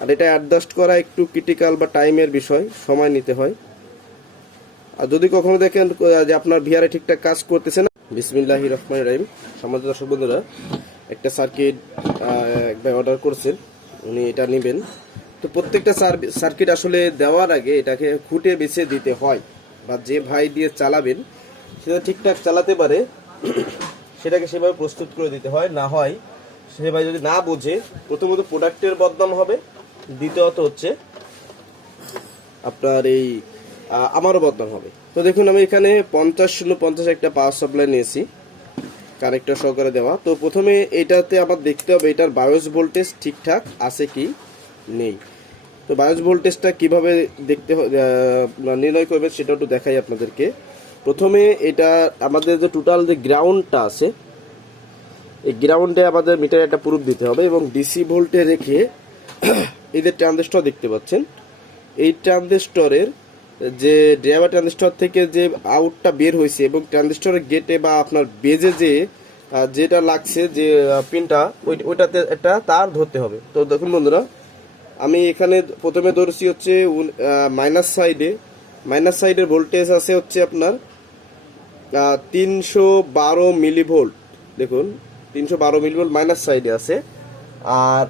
আর এটা অ্যাডজাস্ট করা একটু ক্রিটিক্যাল বা টাইমের বিষয়, সময় নিতে হয়। আর যদি কখনো দেখেন যে আপনার ভিআরে ঠিকঠাক কাজ করতেছে না বিসমিল্লাহ রহমান রাহিম। সমাজ দর্শক বন্ধুরা, একটা সার্কিট একবার অর্ডার করছেন, উনি এটা নেবেন। তো প্রত্যেকটা সার্কিট আসলে দেওয়ার আগে এটাকে খুঁটে বেছে দিতে হয়, বা যে ভাই দিয়ে চালাবেন সেটা ঠিকঠাক চালাতে পারে। সেটাকে সেভাবে প্রস্তুত করে দিতে হয়। না হয় সে ভাই যদি না বোঝে, প্রথমত প্রোডাক্টের বদনাম হবে দ্বিতীয়ত হচ্ছে আপনার এই আমারও বদনাম হবে। তো দেখুন, আমি এখানে পঞ্চাশ শূন্য পঞ্চাশ একটা পাওয়ার সাপ্লাই নিয়েছি কানেক্টর সহকারে দেওয়া। তো প্রথমে এটাতে আমার দেখতে হবে, এটার বায়োস ভোল্টেজ ঠিকঠাক আছে কি নেই। তো বায়োস ভোল্টেজটা কীভাবে দেখতে নির্ণয় করবে সেটা একটু দেখাই আপনাদেরকে। প্রথমে এটা আমাদের যে টোটাল যে গ্রাউন্ডটা আছে, এই গ্রাউন্ডে আমাদের মিটারে একটা প্রুফ দিতে হবে এবং ডিসি ভোল্টে রেখে এদের ট্রানজিস্টর দেখতে পাচ্ছেন, এই ট্রানজিস্টরের যে ড্রাইভার ট্রানজিস্টর থেকে যে আউটটা বের হয়েছে এবং ট্রানজিস্টরের গেটে বা আপনার বেজে যে যেটা লাগছে যে পিনটা, ওই ওইটাতে একটা তার ধরতে হবে। তো দেখুন বন্ধুরা, আমি এখানে প্রথমে ধরছি হচ্ছে মাইনাস সাইডে মাইনাস সাইডের ভোল্টেজ আছে হচ্ছে আপনার তিনশো বারো মিলি ভোল্ট দেখুন, তিনশো বারো মিলি ভোল্ট মাইনাস সাইডে আছে। আর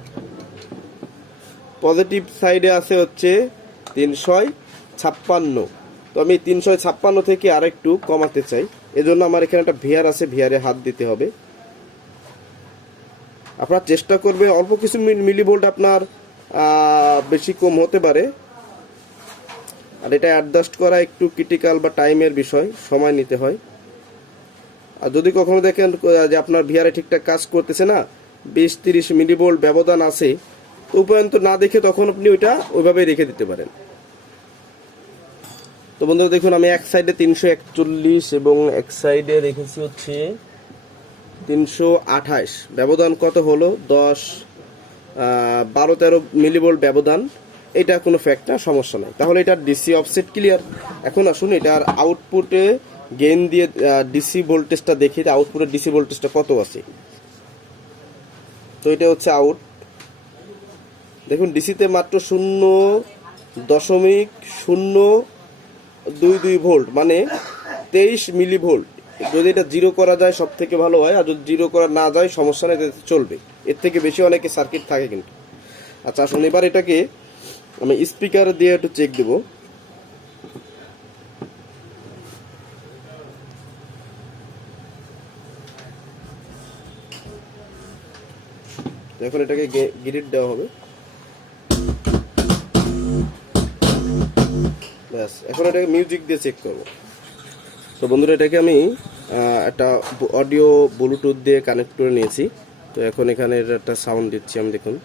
পজিটিভ সাইডে আছে হচ্ছে তিনশো ছাপ্পান্ন। তো আমি তিনশো ছাপ্পান্ন থেকে আরেকটু কমাতে চাই। এজন্য আমার এখানে একটা ভিআর আছে ভিআরে হাত দিতে হবে। আপনার চেষ্টা করবে, অল্প কিছু মিলি ভোল্ট আপনার বেশি কম হতে পারে। আর এটা অ্যাডজাস্ট করা একটু ক্রিটিক্যাল বা টাইমের বিষয়, সময় নিতে হয়। আর যদি কখনো দেখেন যে আপনার ভিআরে ঠিকঠাক কাজ করতেছে না, বিশ তিরিশ মিলিভোল্ট ব্যবধান আছে তো উপরন্ত না দেখে তখন আপনি ওইটা ওইভাবেই রেখে দিতে পারেন। তো বন্ধুরা দেখুন, আমি এক সাইডে তিনশো একচল্লিশ এবং এক সাইডে রেখেছি হচ্ছে তিনশো আঠাশ। ব্যবধান কত হলো? দশ বারো, তেরো মিলিভোল্ট ব্যবধান। এটা কোনো ফ্যাক্ট না, সমস্যা নাই। তাহলে এটার ডিসি অফসেট ক্লিয়ার এখন আসুন, এটার আউটপুটে গেন দিয়ে ডিসি ভোল্টেজটা দেখি। আউটপুটের ডিসি ভোল্টেজটা কত আছে? তো এটা হচ্ছে আউট দেখুন ডিসিতে মাত্র শূন্য দশমিক শূন্য দুই দুই ভোল্ট মানে তেইশ মিলি ভোল্ট যদি এটা জিরো করা যায় সব থেকে ভালো হয়, আর যদি জিরো করা না যায়, সমস্যা নেই চলবে। এর থেকে বেশি অনেকে সার্কিট থাকে কিন্তু। আচ্ছা আসুন, এবার এটাকে আমি স্পিকার দিয়ে একটু চেক দেবো। এখন এটাকে গ্রিড দেওয়া হবে। ব্যাস, এখন এটাকে মিউজিক দিয়ে চেক করব। তো বন্ধুরা, এটাকে আমি একটা অডিও ব্লুটুথ দিয়ে কানেক্ট করে নিয়েছি। তো এখন এখানে একটা সাউন্ড দিচ্ছি আমি, দেখুন।